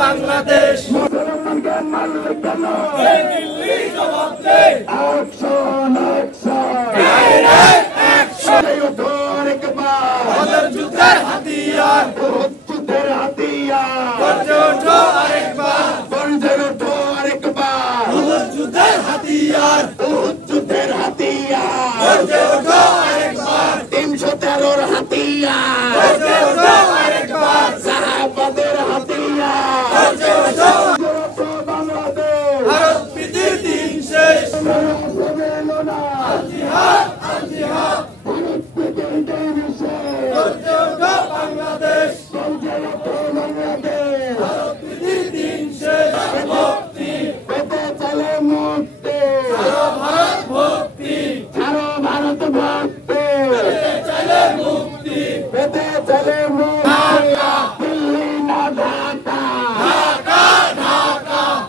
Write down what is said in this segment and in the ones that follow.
বাংলাদেশ যুদ্ধের হাতিয়ার যুদ্ধের হাতিয়ার 313 হাতিয়ার সাহাবাদের হাতিয়ার ভারত প্রীতির দিন শেষ বাংলাদেশ ভারত প্রীতির দিন শেষ মুক্তি পেতে চলে মুক্তি ভারত ভক্তি ছাড়ো ভারত ভক্তি পেতে চলে মুক্তি পেতে চলে দিল্লি না ঢাকা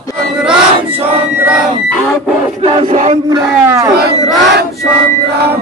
সংগ্রাম সংগ্রাম আপোষ না সংগ্রাম সংগ্রাম সংগ্রাম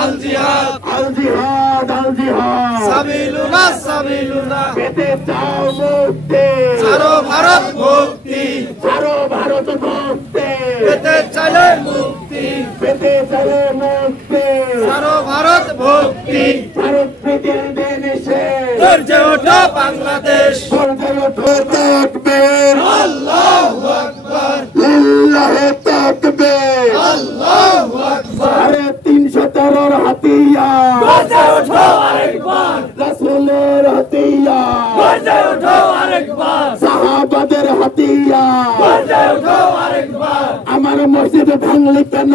আল জিহাদ আল জিহাদ আল জিহাদ সাবিলুনা সাবিলুনা পেতে চাও মুক্তি ছাড়ো ভারত ভক্তি ছাড়ো ভারত ভক্তি পেতে চলে মুক্তি পেতে চলে মুক্তি ছাড়ো ভারত ভক্তি ভারত প্রীতির দিন শেষ গর্জে ওঠো বাংলাদেশ তাকবীর আল্লাহু আকবার লিল্লাহি তাকবীর আল্লাহু আকবার আরে 313 হাতিয়ার গর্জে ওঠো আরেকবার রাসূলের হাতিয়ার গর্জে ওঠো আরেকবার সাহাবাদের হাতিয়ার গর্জে ওঠো আরেকবার আমার মসজিদ ভাঙলি কেন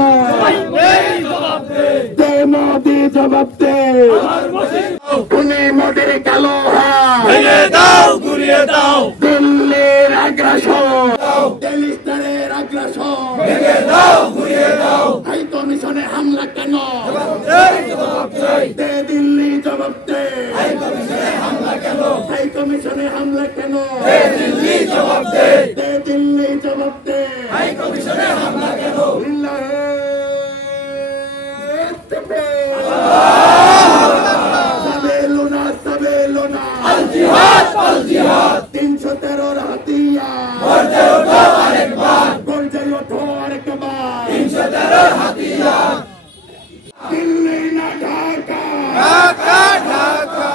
এই জবাব দে দে মোদি জবাব দে আমার মসজিদ খুনি মোদির কালো হাত ভেঙে দাও ঘুরিয়ে দাও দিল্লির আগ্রাসন দিল্লির আগ্রাসন ভেঙে দাও ঘুরিয়ে দাও হাই কমিশনে হামলা কেন এই জবাব চাই দে দিল্লি জবাব দে হাই কমিশনে হামলা কেন হাই কমিশনে হামলা কেন এই দিল্লি জবাব দে দে দিল্লি জবাব দে হাই কমিশনে হামলা কেন সাবেলুনা আল জিহাদ 313 হাতিয়ার গর্জে ওঠো আরেকবার গর্জে ওঠো আরেকবার 313 হাতিয়ার দিল্লি না ঢাকা ঢাকা ঢাকা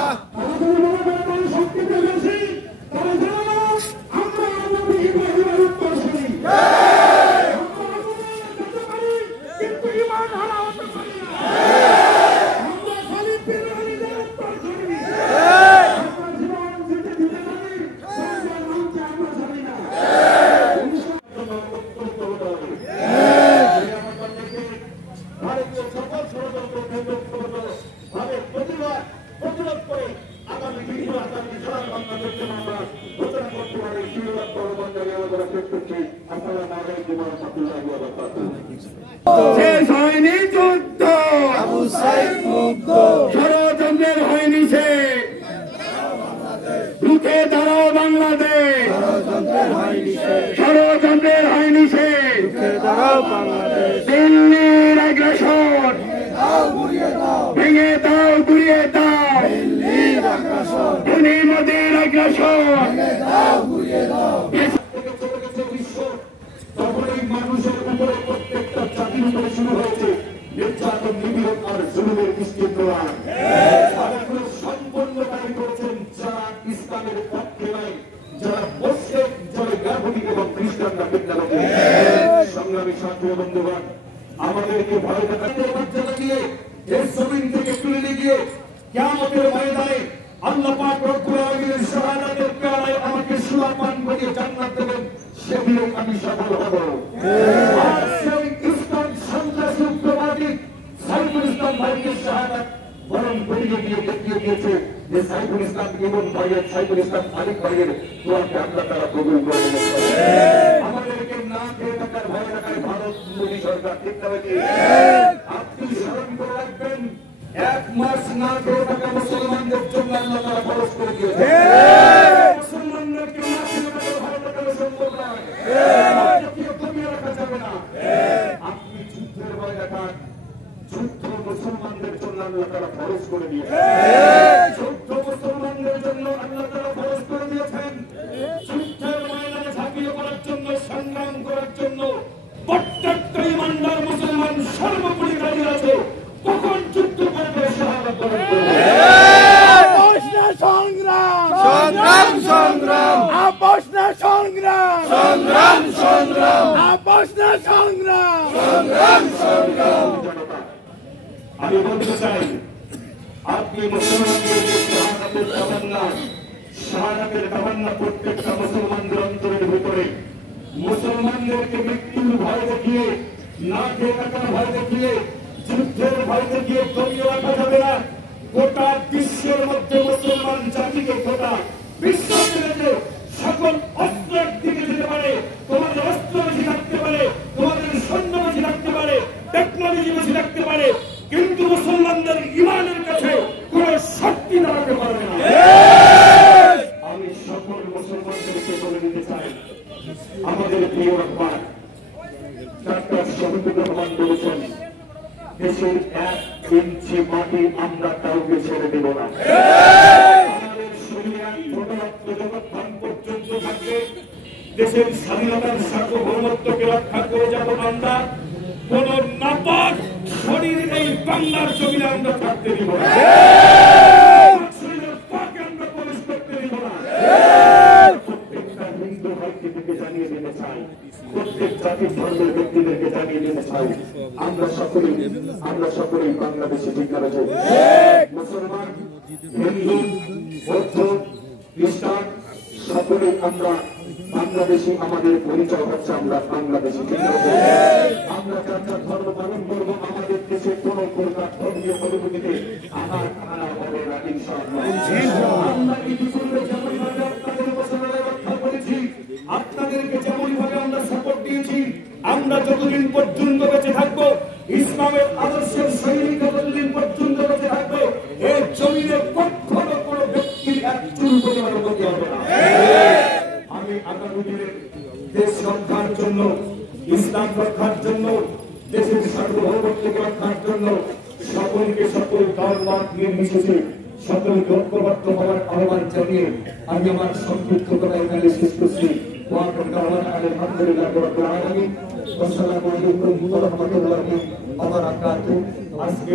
শেষ হয়নি যুদ্ধ আবু সাইদ মুগ্ধ ষড়যন্ত্রের হয়নি সে রুখে দাঁড়াও বাংলাদেশ ষড়যন্ত্রের হয়নি সে দাঁড়াও বাংলাদেশ দিল্লির আগ্রাসন ভেঙে দাও গুড়িয়ে দাও খুনি মোদির আগ্রাসন তখনই মানুষের উপরে প্রত্যেকটা জাতির উপরে শুরু হয়েছে নির্যাতন নিপীড়ন আর জুলুমের বিস্তীর্ণ সম্পন্নকারী করেছেন যারা ইসলামের পক্ষে নাই, যারা মুসলিম, যারা ইয়াহুদি এবং খ্রিস্টানরা বিদ্যালয়ে। সংগ্রামী সাথী ও বন্ধুগণ, আমাদেরকে ভয় দেখাতে মর্যাদা দিয়ে এই জমিন থেকে তুলে গিয়ে কিয়ামতের ময়দানে আল্লাহ পাক রব্বুল আলামিনের শাহাদাতের পেয়ালায় আমাকে সুলামান করে জান্নাত দেবেন, সেদিনও আমি সফল হব। আর সেই ইসলাম সন্ত্রাসী উগ্রবাদী সাইফুল ইসলাম ভাইকে শাহাদাত বরং বেরিয়ে গিয়ে দেখিয়ে দিয়েছে যে সাইফুল ইসলাম ইমন ভাইয়ের, সাইফুল ইসলাম আলিক ভাইয়ের দোয়াকে আমরা তারা কবুল করে নিয়েছে। আমাদেরকে না খেয়ে থাকার ভয় রাখায় ভারত মোদী সরকার, ঠিক না বেশি? আপনি স্মরণ করে রাখবেন, 1 মাস না খেয়ে থাকা মুসলমানদের জন্য আল্লাহ তারা খরচ করে দিয়েছে। মুসলমানদেরকে না খেয়ে থাকা ভারত রাখানো সম্ভব নয়, কমিয়ে রাখা যাবে না। আপনি যুদ্ধের ভয় দেখান, যুদ্ধ মুসলমানদের জন্য আল্লাহ তারা খরচ করে দিয়েছে। যুদ্ধ মুসলমানদের জন্য আল্লাহ তারা খরচ করে দিয়েছেন। যুদ্ধের ময়দানে ঝাঁপিয়ে পড়ার জন্য, সংগ্রাম করার জন্য প্রত্যেকটা ইমানদার মুসলমান সর্বোপরি দাঁড়িয়ে আছে কখন যুদ্ধ করবে, শাহাদাত বরণ করবে। আপোষ না সংগ্রাম, সংগ্রাম সংগ্রাম, আপোষ না সংগ্রাম, সংগ্রাম সংগ্রাম, আপোষ না সংগ্রাম, সংগ্রাম সংগ্রাম। আমি বলতে চাই, আপনি মুসলমানদের শাহাদাতের তামান্না প্রত্যেকটা মুসলমানদের অন্তরের ভিতরে, মুসলমানদেরকে মৃত্যুর ভয় দেখিয়ে, না খেয়ে থাকার ভয় দেখিয়ে, যুদ্ধের ভয় দেখিয়ে কমিয়ে রাখা যাবে না। গোটা বিশ্বের মধ্যে মুসলমান জাতিকে, গোটা বিশ্ব ছেড়ে সকল অস্ত্রের দিকে যেতে পারে, তোমাদের অস্ত্র বেশি রাখতে পারে, তোমাদের সৈন্য বেশি রাখতে পারে, টেকনোলজি বেশি রাখতে পারে, কিন্তু মুসলমানদের ইমানের কাছে কোন শক্তি দাঁড়াতে পারবে না। আমি সকল মুসলমানদেরকে বলে দিতে চাই, আমাদের প্রিয় রহমান ডাক্তার শহীদুর রহমান বলেছেন, দেশের 1 ইঞ্চি মাটি আমরা কাউকে ছেড়ে দেব না। আমাদের শরীরে এক ফোঁটা রক্ত যতক্ষণ পর্যন্ত থাকবে, দেশের স্বাধীনতার সার্বভৌমত্বকে রক্ষা করে যাব আমরা। কোন নাপাক শরীর এই বাংলার জমিনে আমরা থাকতে দিব না, শরীরের পাকে আমরা প্রবেশ করতে দিব না। প্রত্যেকটা হিন্দু ভাইকে থেকে জানিয়ে দিতে চাই, প্রত্যেক জাতি ধর্মের ব্যক্তিদেরকে জানিয়ে দিতে চাই, আমরা সকলেই বাংলাদেশে ঠিক আছে। মুসলমান, হিন্দু, বৌদ্ধ, খ্রিস্টান সকলেই আমরা বাংলাদেশি। আমাদের পরিচয় হচ্ছে আমরা বাংলাদেশি, ঠিক আছে। আমরা যার যার ধর্ম পালন করবো, আমাদের দেশে কোন প্রকার ধর্মীয় অনুভূতিতে আঘাত আনা হবে না, ইনশাআল্লাহ। আমরা ইতিপূর্বে যেমনভাবে আপনাদের মুসলমানরা রক্ষা করেছি, আপনাদেরকে যেমনভাবে আমরা সাপোর্ট দিয়েছি, আমরা যতদিন পর্যন্ত বেঁচে থাকবো, ইসলামের আদর্শের সৈনিক যতদিন পর্যন্ত বেঁচে থাকবে, এই জমিনে কখনো কোনো ব্যক্তির এক চুল পরিমাণ ক্ষতি হবে না। আমি আগামী দিনে দেশ রক্ষার জন্য, ইসলাম রক্ষার জন্য, দেশের সার্বভৌমত্বকে রক্ষার জন্য সকলকে, সকল দলমত নির্বিশেষে সকলকে ঐক্যবদ্ধ হওয়ার আহ্বান জানিয়ে আমি আমার সংক্ষিপ্ত কথা এখানে শেষ করছি। আলহামদুলিল্লাহ রাব্বিল আলামিন। আসসালামু আলাইকুম ওয়া রাহমাতুল্লাহি ওয়া বারাকাতুহু। আজকে